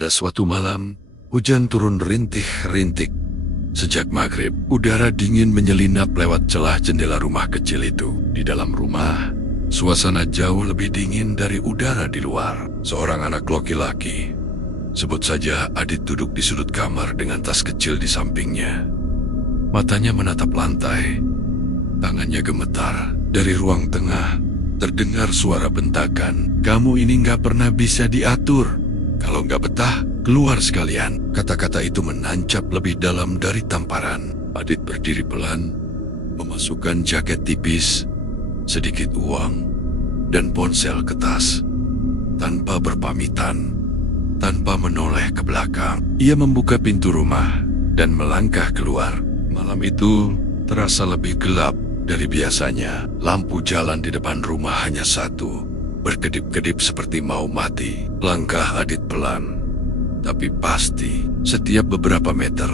Pada suatu malam, hujan turun rintih-rintik. Sejak maghrib, udara dingin menyelinap lewat celah jendela rumah kecil itu. Di dalam rumah, suasana jauh lebih dingin dari udara di luar. Seorang anak laki-laki, sebut saja Adit, duduk di sudut kamar dengan tas kecil di sampingnya. Matanya menatap lantai, tangannya gemetar. Dari ruang tengah, terdengar suara bentakan. "Kamu ini nggak pernah bisa diatur. Kalau nggak betah, keluar sekalian." Kata-kata itu menancap lebih dalam dari tamparan. Adit berdiri pelan, memasukkan jaket tipis, sedikit uang, dan ponsel ke tas. Tanpa berpamitan, tanpa menoleh ke belakang, ia membuka pintu rumah dan melangkah keluar. Malam itu terasa lebih gelap dari biasanya. Lampu jalan di depan rumah hanya satu, berkedip-kedip seperti mau mati. Langkah Adit pelan, tapi pasti. Setiap beberapa meter,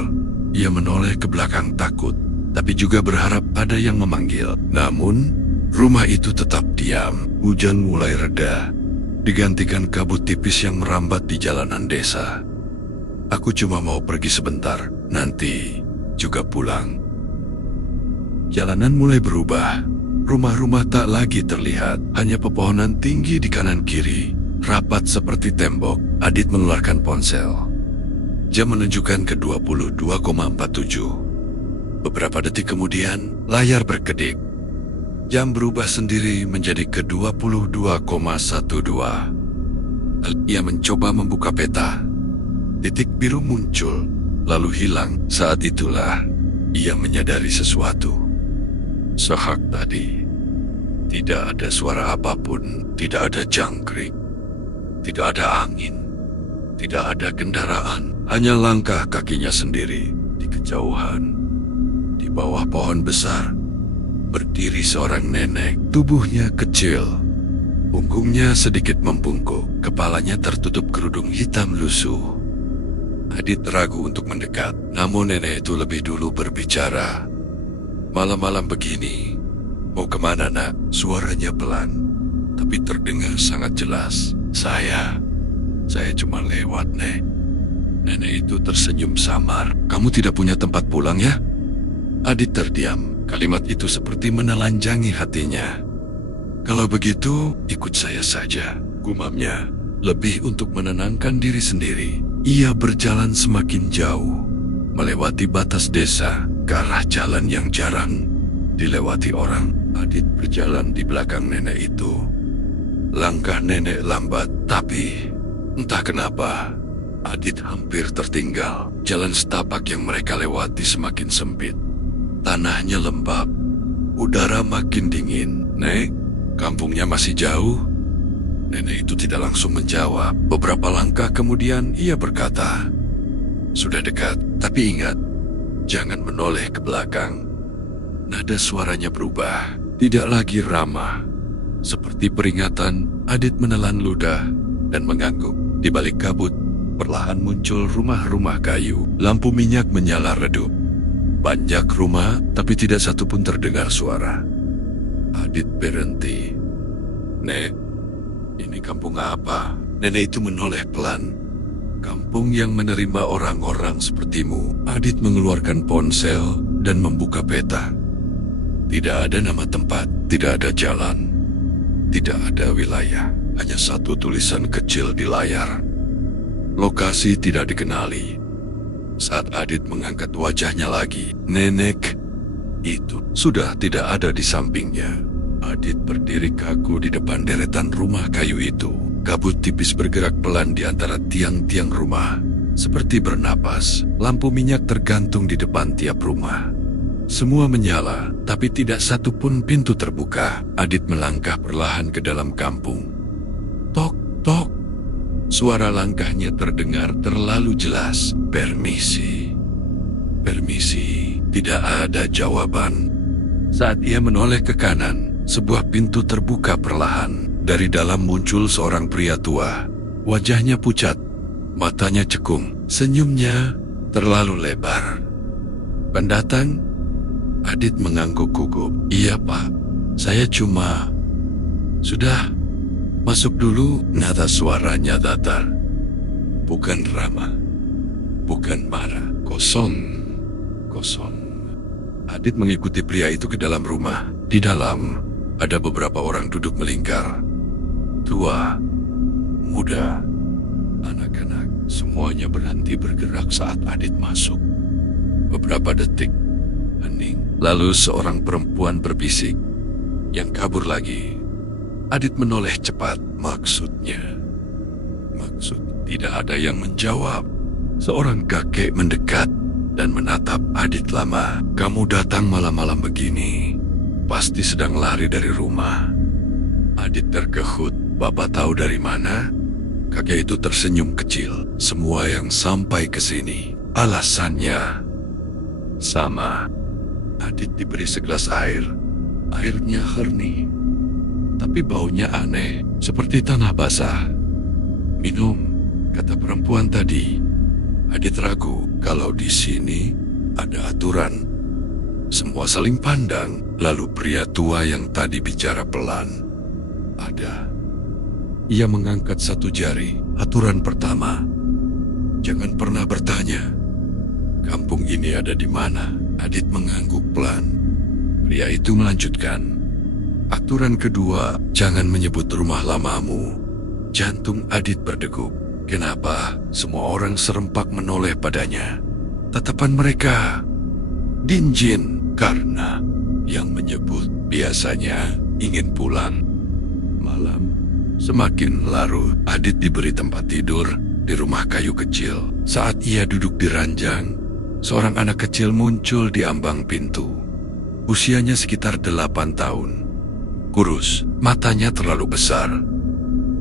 ia menoleh ke belakang takut, tapi juga berharap ada yang memanggil. Namun, rumah itu tetap diam. Hujan mulai reda, digantikan kabut tipis yang merambat di jalanan desa. "Aku cuma mau pergi sebentar, nanti juga pulang." Jalanan mulai berubah. Rumah-rumah tak lagi terlihat, hanya pepohonan tinggi di kanan kiri, rapat seperti tembok. Adit mengeluarkan ponsel. Jam menunjukkan ke 22,47. Beberapa detik kemudian, layar berkedip. Jam berubah sendiri menjadi ke 22,12. Ia mencoba membuka peta. Titik biru muncul, lalu hilang. Saat itulah, ia menyadari sesuatu. Sehak tadi, tidak ada suara apapun, tidak ada jangkrik, tidak ada angin, tidak ada kendaraan, hanya langkah kakinya sendiri. Di kejauhan, di bawah pohon besar, berdiri seorang nenek. Tubuhnya kecil, punggungnya sedikit membungkuk, kepalanya tertutup kerudung hitam lusuh. Adit ragu untuk mendekat, namun nenek itu lebih dulu berbicara. "Malam-malam begini, mau kemana nak?" Suaranya pelan, tapi terdengar sangat jelas. Saya cuma lewat, Nek." Nenek itu tersenyum samar. "Kamu tidak punya tempat pulang ya?" Adit terdiam. Kalimat itu seperti menelanjangi hatinya. "Kalau begitu, ikut saya saja," gumamnya. Lebih untuk menenangkan diri sendiri, ia berjalan semakin jauh, melewati batas desa, ke arah jalan yang jarang dilewati orang. Adit berjalan di belakang nenek itu. Langkah nenek lambat, tapi entah kenapa Adit hampir tertinggal. Jalan setapak yang mereka lewati semakin sempit. Tanahnya lembab, udara makin dingin. "Nek, kampungnya masih jauh?" Nenek itu tidak langsung menjawab. Beberapa langkah kemudian ia berkata, "Sudah dekat, tapi ingat, jangan menoleh ke belakang." Nada suaranya berubah, tidak lagi ramah. Seperti peringatan, Adit menelan ludah dan mengangguk. Di balik kabut, perlahan muncul rumah-rumah kayu. Lampu minyak menyala redup. Banyak rumah, tapi tidak satu pun terdengar suara. Adit berhenti. "Nek, ini kampung apa?" Nenek itu menoleh pelan. "Kampung yang menerima orang-orang sepertimu." Adit mengeluarkan ponsel dan membuka peta. Tidak ada nama tempat, tidak ada jalan, tidak ada wilayah. Hanya satu tulisan kecil di layar. Lokasi tidak dikenali. Saat Adit mengangkat wajahnya lagi, nenek itu sudah tidak ada di sampingnya. Adit berdiri kaku di depan deretan rumah kayu itu. Kabut tipis bergerak pelan di antara tiang-tiang rumah, seperti bernapas. Lampu minyak tergantung di depan tiap rumah. Semua menyala, tapi tidak satu pun pintu terbuka. Adit melangkah perlahan ke dalam kampung. Tok, tok. Suara langkahnya terdengar terlalu jelas. "Permisi, permisi." Tidak ada jawaban. Saat ia menoleh ke kanan, sebuah pintu terbuka perlahan. Dari dalam muncul seorang pria tua. Wajahnya pucat, matanya cekung, senyumnya terlalu lebar. "Pendatang?" Adit mengangguk gugup. "Iya pak, saya cuma..." "Sudah, masuk dulu." Nada suaranya datar. bukan ramah, bukan marah. Kosong. Adit mengikuti pria itu ke dalam rumah. Di dalam, ada beberapa orang duduk melingkar. Tua, muda, anak-anak, semuanya berhenti bergerak saat Adit masuk. Beberapa detik, hening. Lalu seorang perempuan berbisik, "Yang kabur lagi." Adit menoleh cepat. Maksud tidak ada yang menjawab. Seorang kakek mendekat dan menatap Adit lama. "Kamu datang malam-malam begini, pasti sedang lari dari rumah." Adit terkehut. "Bapak tahu dari mana?" Kakek itu tersenyum kecil. "Semua yang sampai ke sini, alasannya sama." Adit diberi segelas air. Airnya herni, tapi baunya aneh, seperti tanah basah. "Minum," kata perempuan tadi. Adit ragu. Kalau di sini ada aturan. Semua saling pandang. Lalu pria tua yang tadi bicara pelan. "Ada." Ia mengangkat satu jari. "Aturan pertama, jangan pernah bertanya, kampung ini ada di mana?" Adit mengangguk pelan. Pria itu melanjutkan. "Aturan kedua, jangan menyebut rumah lamamu." Jantung Adit berdegup. Kenapa semua orang serempak menoleh padanya? Tatapan mereka dinjin karena yang menyebut biasanya ingin pulang. Malam semakin larut. Adit diberi tempat tidur di rumah kayu kecil. Saat ia duduk di ranjang, seorang anak kecil muncul di ambang pintu. Usianya sekitar 8 tahun. Kurus, matanya terlalu besar.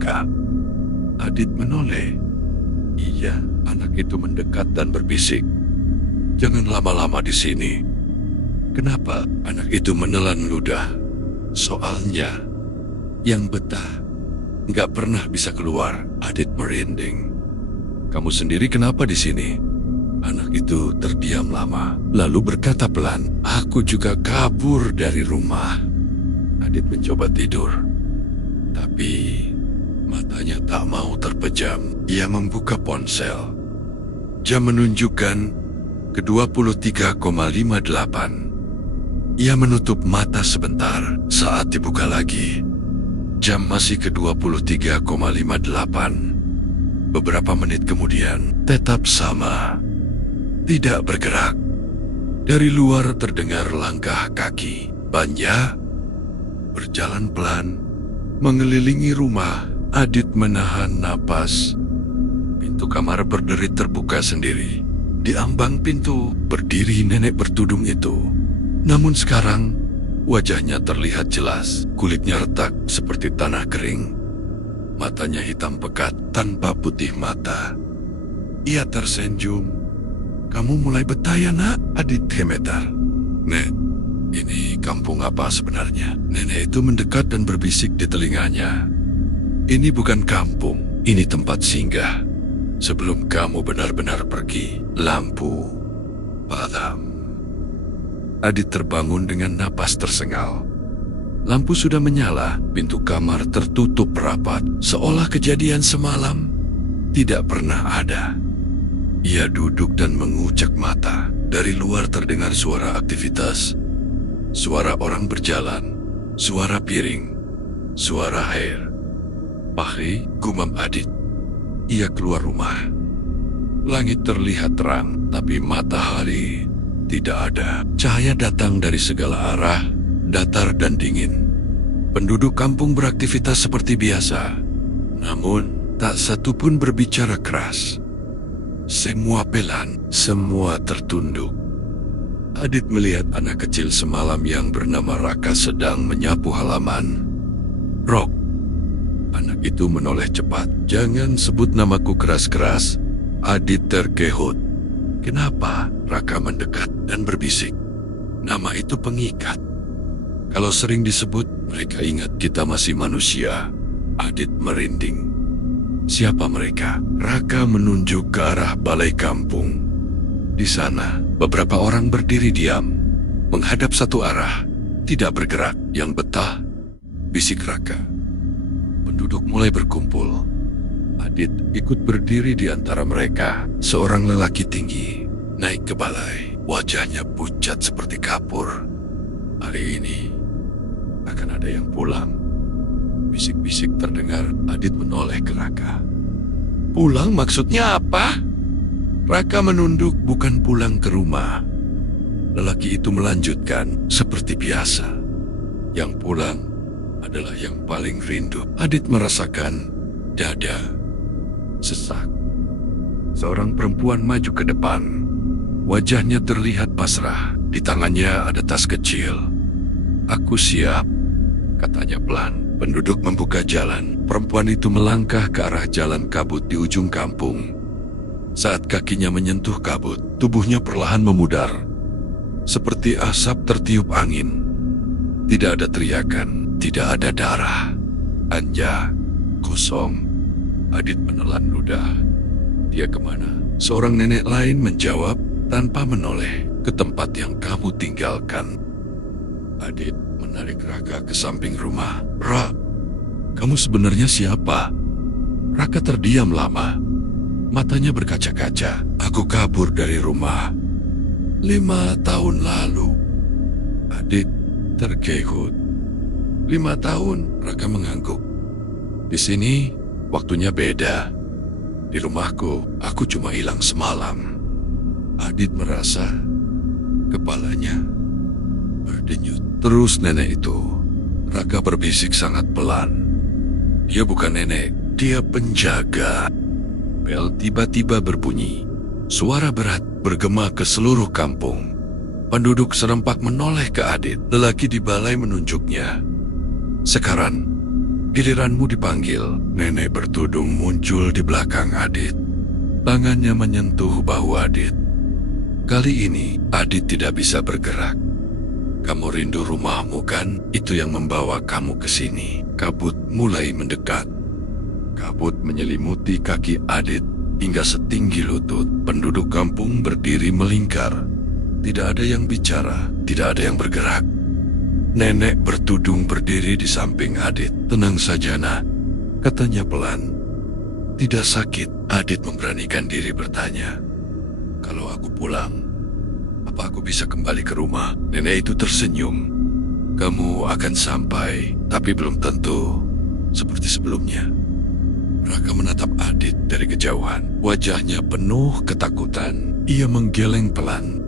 "Kak." Adit menoleh. Iya, anak itu mendekat dan berbisik. "Jangan lama-lama di sini." "Kenapa?" Anak itu menelan ludah. "Soalnya yang betah nggak pernah bisa keluar." Adit merinding. "Kamu sendiri kenapa di sini?" Anak itu terdiam lama, lalu berkata pelan, "Aku juga kabur dari rumah." Adit mencoba tidur, tapi matanya tak mau terpejam. Ia membuka ponsel. Jam menunjukkan ke 23,58. Ia menutup mata sebentar. Saat dibuka lagi, jam masih ke 23,58. Beberapa menit kemudian, tetap sama. Tidak bergerak. Dari luar terdengar langkah kaki. Banja berjalan pelan mengelilingi rumah. Adit menahan napas. Pintu kamar berderit terbuka sendiri. Di ambang pintu berdiri nenek bertudung itu. Namun sekarang wajahnya terlihat jelas. Kulitnya retak seperti tanah kering. Matanya hitam pekat tanpa putih mata. Ia tersenyum. "Kamu mulai betah ya, Nak?" Adit gemetar. "Nek, ini kampung apa sebenarnya?" Nenek itu mendekat dan berbisik di telinganya. "Ini bukan kampung, ini tempat singgah. Sebelum kamu benar-benar pergi, lampu padam." Adit terbangun dengan napas tersengal. Lampu sudah menyala, pintu kamar tertutup rapat, seolah kejadian semalam tidak pernah ada. Ia duduk dan mengucek mata. Dari luar terdengar suara aktivitas. Suara orang berjalan, suara piring, suara air. "Pahri," gumam Adit. Ia keluar rumah. Langit terlihat terang, tapi matahari tidak ada. Cahaya datang dari segala arah, datar dan dingin. Penduduk kampung beraktivitas seperti biasa. Namun, tak satu pun berbicara keras. Semua pelan, semua tertunduk. Adit melihat anak kecil semalam yang bernama Raka sedang menyapu halaman. "Rok." Anak itu menoleh cepat. "Jangan sebut namaku keras-keras." Adit terkehut. "Kenapa?" Raka mendekat dan berbisik. "Nama itu pengikat. Kalau sering disebut, mereka ingat kita masih manusia." Adit merinding. "Siapa mereka?" Raka menunjuk ke arah balai kampung. Di sana, beberapa orang berdiri diam, menghadap satu arah, tidak bergerak. "Yang betah," bisik Raka. Penduduk mulai berkumpul. Adit ikut berdiri di antara mereka. Seorang lelaki tinggi naik ke balai. Wajahnya pucat seperti kapur. Hari ini akan ada yang pulang. Bisik-bisik terdengar. Adit menoleh ke Raka. Pulang maksudnya apa? Raka menunduk, bukan pulang ke rumah. Lelaki itu melanjutkan seperti biasa. Yang pulang adalah yang paling rindu. Adit merasakan dada sesak. Seorang perempuan maju ke depan. Wajahnya terlihat pasrah. Di tangannya ada tas kecil. Aku siap, katanya pelan. Penduduk membuka jalan. Perempuan itu melangkah ke arah jalan kabut di ujung kampung. Saat kakinya menyentuh kabut, tubuhnya perlahan memudar. Seperti asap tertiup angin. Tidak ada teriakan, tidak ada darah. Anja, kosong. Adit menelan ludah. Dia kemana? Seorang nenek lain menjawab tanpa menoleh. Ke tempat yang kamu tinggalkan. Adit menarik Raka ke samping rumah. Ra, kamu sebenarnya siapa? Raka terdiam lama. Matanya berkaca-kaca. Aku kabur dari rumah 5 tahun lalu. Adit terkehut. 5 tahun, Raka mengangguk. Di sini, waktunya beda. Di rumahku, aku cuma hilang semalam. Adit merasa kepalanya berdenyut. Terus nenek itu, Raka berbisik sangat pelan. Dia bukan nenek, dia penjaga. Bel tiba-tiba berbunyi. Suara berat bergema ke seluruh kampung. Penduduk serempak menoleh ke Adit. Lelaki di balai menunjuknya. Sekarang, giliranmu dipanggil. Nenek bertudung muncul di belakang Adit. Tangannya menyentuh bahu Adit. Kali ini, Adit tidak bisa bergerak. Kamu rindu rumahmu kan? Itu yang membawa kamu ke sini. Kabut mulai mendekat. Kabut menyelimuti kaki Adit hingga setinggi lutut. Penduduk kampung berdiri melingkar. Tidak ada yang bicara, tidak ada yang bergerak. Nenek bertudung berdiri di samping Adit. Tenang saja, nak, katanya pelan. Tidak sakit. Adit memberanikan diri bertanya. Kalau aku pulang, apa aku bisa kembali ke rumah? Nenek itu tersenyum. Kamu akan sampai, tapi belum tentu seperti sebelumnya. Raka menatap Adit dari kejauhan. Wajahnya penuh ketakutan. Ia menggeleng pelan.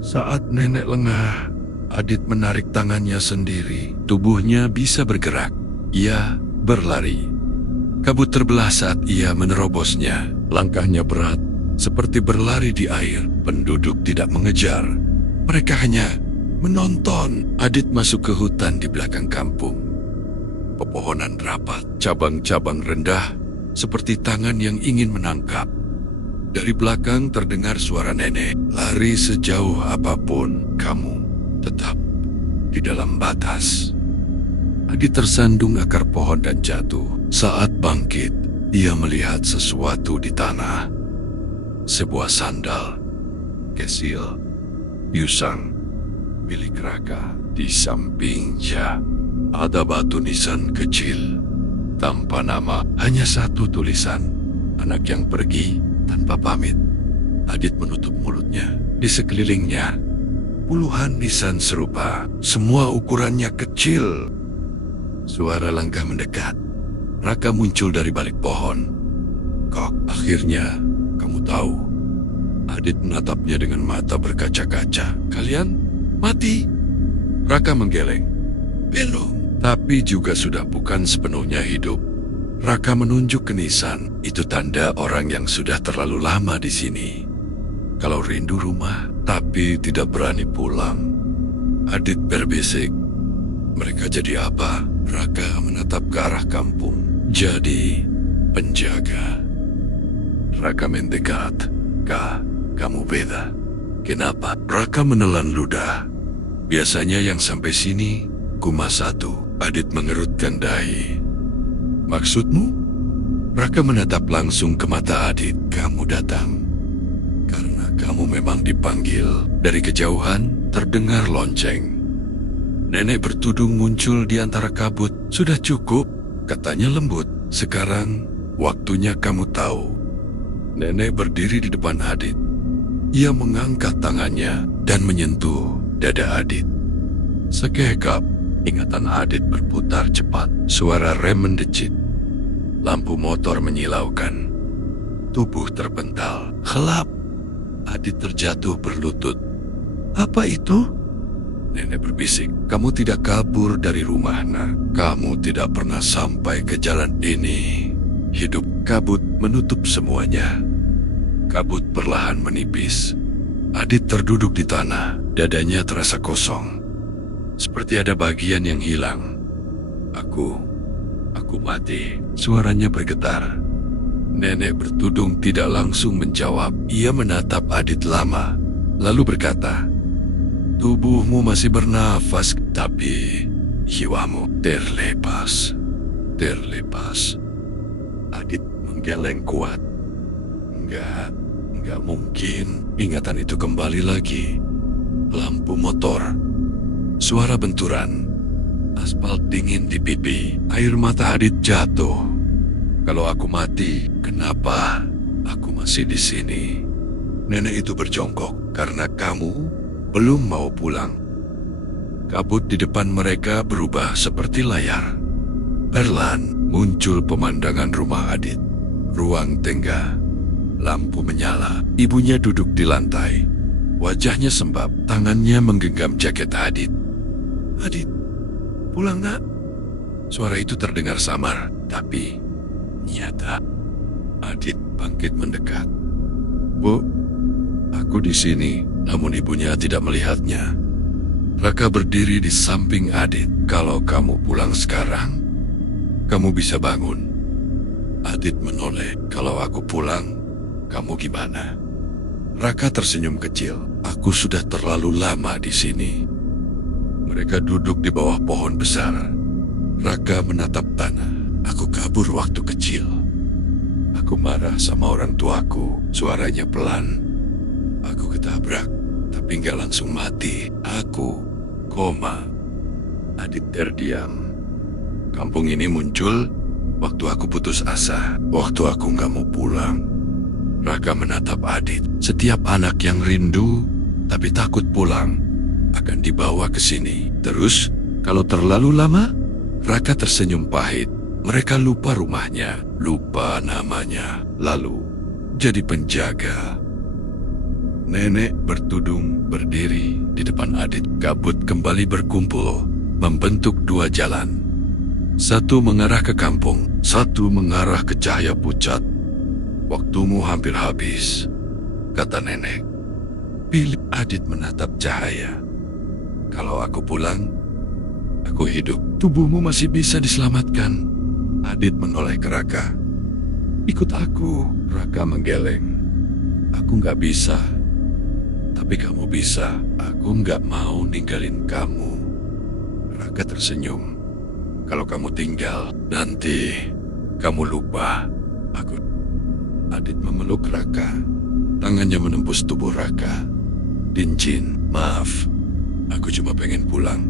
Saat nenek lengah, Adit menarik tangannya sendiri. Tubuhnya bisa bergerak. Ia berlari. Kabut terbelah saat ia menerobosnya. Langkahnya berat, seperti berlari di air. Penduduk tidak mengejar. Mereka hanya menonton. Adit masuk ke hutan di belakang kampung. Pepohonan rapat, cabang-cabang rendah, seperti tangan yang ingin menangkap. Dari belakang terdengar suara nenek. Lari sejauh apapun, kamu tetap di dalam batas. Adit tersandung akar pohon dan jatuh. Saat bangkit, ia melihat sesuatu di tanah. Sebuah sandal, kesil, Yusang, milik Raka. Di sampingnya ada batu nisan kecil, tanpa nama, hanya satu tulisan. Anak yang pergi tanpa pamit. Adit menutup mulutnya. Di sekelilingnya, puluhan nisan serupa, semua ukurannya kecil. Suara langkah mendekat. Raka muncul dari balik pohon. Kok, akhirnya kamu tahu. Adit menatapnya dengan mata berkaca-kaca. Kalian mati? Raka menggeleng. Belum, tapi juga sudah bukan sepenuhnya hidup. Raka menunjuk ke nisan. Itu tanda orang yang sudah terlalu lama di sini. Kalau rindu rumah, tapi tidak berani pulang. Adit berbisik. Mereka jadi apa? Raka menatap ke arah kampung. Jadi penjaga. Raka mendekat. Kamu beda. Kenapa? Raka menelan ludah. Biasanya yang sampai sini cuma satu. Adit mengerutkan dahi. Maksudmu? Raka menatap langsung ke mata Adit. Kamu datang karena kamu memang dipanggil. Dari kejauhan terdengar lonceng. Nenek bertudung muncul di antara kabut. Sudah cukup, katanya lembut. Sekarang waktunya kamu tahu. Nenek berdiri di depan Adit. Ia mengangkat tangannya dan menyentuh dada Adit. Sekejap, ingatan Adit berputar cepat. Suara rem mendecit. Lampu motor menyilaukan. Tubuh terpental. Gelap. Adit terjatuh berlutut. Apa itu? Nenek berbisik. Kamu tidak kabur dari rumah, nak. Kamu tidak pernah sampai ke jalan ini. Hidup kabut menutup semuanya. Kabut perlahan menipis. Adit terduduk di tanah. Dadanya terasa kosong. Seperti ada bagian yang hilang. Aku mati. Suaranya bergetar. Nenek bertudung tidak langsung menjawab. Ia menatap Adit lama, lalu berkata, tubuhmu masih bernafas, tapi jiwamu terlepas. Terlepas. Adit menggeleng kuat. Enggak mungkin. Ingatan itu kembali lagi. Lampu motor. Suara benturan. Aspal dingin di pipi. Air mata Adit jatuh. Kalau aku mati, kenapa aku masih di sini? Nenek itu berjongkok karena kamu belum mau pulang. Kabut di depan mereka berubah seperti layar. Perlahan muncul pemandangan rumah Adit. Ruang tengah. Lampu menyala. Ibunya duduk di lantai. Wajahnya sembab. Tangannya menggenggam jaket Adit. Adit, pulang, nak. Suara itu terdengar samar, tapi nyata. Adit bangkit mendekat. Bu, aku di sini, namun ibunya tidak melihatnya. Raka berdiri di samping Adit. Kalau kamu pulang sekarang, kamu bisa bangun. Adit menoleh. Kalau aku pulang, kamu gimana? Raka tersenyum kecil. Aku sudah terlalu lama di sini. Mereka duduk di bawah pohon besar. Raka menatap tanah. Aku kabur waktu kecil. Aku marah sama orang tuaku. Suaranya pelan. Aku ketabrak, tapi nggak langsung mati. Aku koma. Adit terdiam. Kampung ini muncul waktu aku putus asa. Waktu aku nggak mau pulang. Raka menatap Adit. Setiap anak yang rindu tapi takut pulang akan dibawa ke sini. Terus, kalau terlalu lama, Raka tersenyum pahit. Mereka lupa rumahnya, lupa namanya, lalu jadi penjaga. Nenek bertudung berdiri di depan Adit. Kabut kembali berkumpul, membentuk dua jalan. Satu mengarah ke kampung, satu mengarah ke cahaya pucat. Waktumu hampir habis, kata nenek. Pilih. Adit menatap cahaya. Kalau aku pulang, aku hidup. Tubuhmu masih bisa diselamatkan. Adit menoleh ke Raka. Ikut aku. Raka menggeleng. Aku nggak bisa. Tapi kamu bisa. Aku nggak mau ninggalin kamu. Raka tersenyum. Kalau kamu tinggal, nanti kamu lupa aku. Adit memeluk Raka. Tangannya menembus tubuh Raka. Dinjin, maaf. Aku cuma pengen pulang.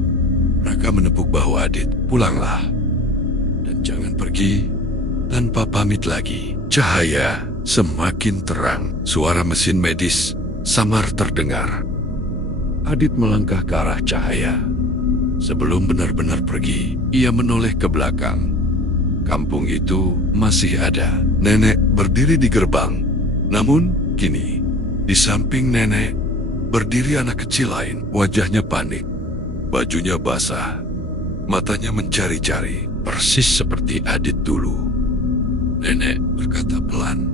Raka menepuk bahu Adit. Pulanglah. Dan jangan pergi tanpa pamit lagi. Cahaya semakin terang. Suara mesin medis samar terdengar. Adit melangkah ke arah cahaya. Sebelum benar-benar pergi, ia menoleh ke belakang. Kampung itu masih ada. Nenek berdiri di gerbang. Namun kini, di samping nenek, berdiri anak kecil lain. Wajahnya panik. Bajunya basah. Matanya mencari-cari. Persis seperti Adit dulu. Nenek berkata pelan.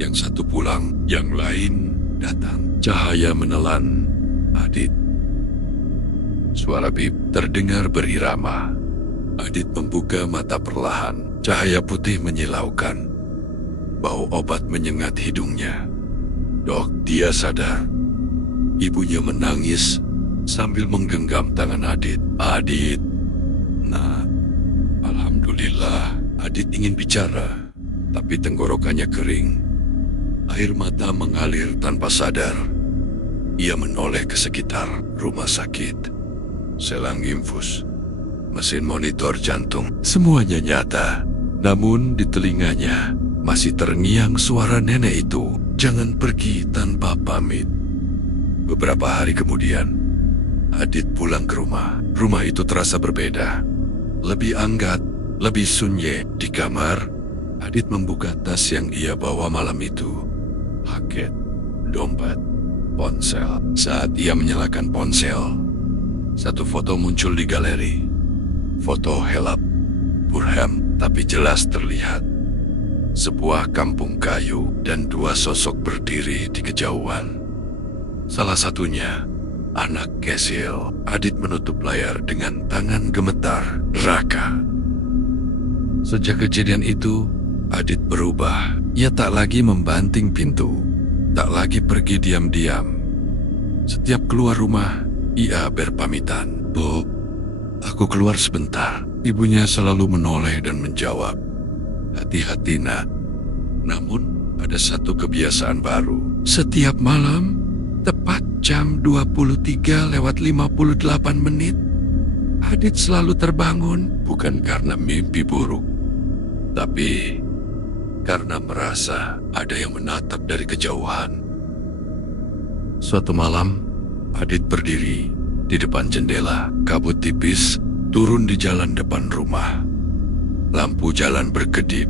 Yang satu pulang, yang lain datang. Cahaya menelan Adit. Suara bip terdengar berirama. Adit membuka mata perlahan. Cahaya putih menyilaukan. Bau obat menyengat hidungnya. Dok, dia sadar. Ibunya menangis sambil menggenggam tangan Adit. Adit, nah, alhamdulillah. Adit ingin bicara, tapi tenggorokannya kering. Air mata mengalir tanpa sadar. Ia menoleh ke sekitar rumah sakit. Selang infus, mesin monitor jantung, semuanya nyata. Namun di telinganya masih terngiang suara nenek itu, "Jangan pergi tanpa pamit." Beberapa hari kemudian, Adit pulang ke rumah. Rumah itu terasa berbeda. Lebih anggat, lebih sunyi. Di kamar, Adit membuka tas yang ia bawa malam itu. Paket, dompet, ponsel. Saat ia menyalakan ponsel, satu foto muncul di galeri. Foto Helap, Burham, tapi jelas terlihat. Sebuah kampung kayu dan dua sosok berdiri di kejauhan. Salah satunya, anak Kesil. Adit menutup layar dengan tangan gemetar. Raka. Sejak kejadian itu, Adit berubah. Ia tak lagi membanting pintu, tak lagi pergi diam-diam. Setiap keluar rumah, ia berpamitan. "Bu, aku keluar sebentar." Ibunya selalu menoleh dan menjawab, "Hati-hati nak." Namun, ada satu kebiasaan baru. Setiap malam, tepat jam 23:58, Adit selalu terbangun, bukan karena mimpi buruk, tapi karena merasa ada yang menatap dari kejauhan. Suatu malam, Adit berdiri di depan jendela. Kabut tipis turun di jalan depan rumah. Lampu jalan berkedip.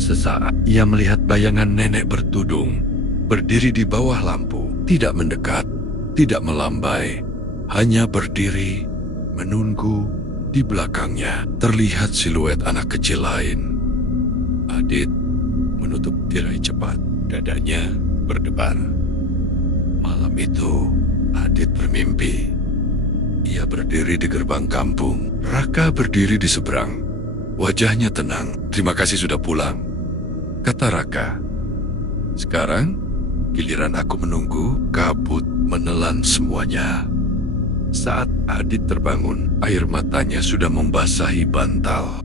Sesaat ia melihat bayangan nenek bertudung, berdiri di bawah lampu. Tidak mendekat, tidak melambai, hanya berdiri, menunggu. Di belakangnya terlihat siluet anak kecil lain. Adit menutup tirai cepat, dadanya berdebar. Malam itu, Adit bermimpi. Ia berdiri di gerbang kampung. Raka berdiri di seberang. Wajahnya tenang. "Terima kasih sudah pulang," kata Raka. "Sekarang, giliran aku menunggu." Kabut menelan semuanya. Saat Adit terbangun, air matanya sudah membasahi bantal.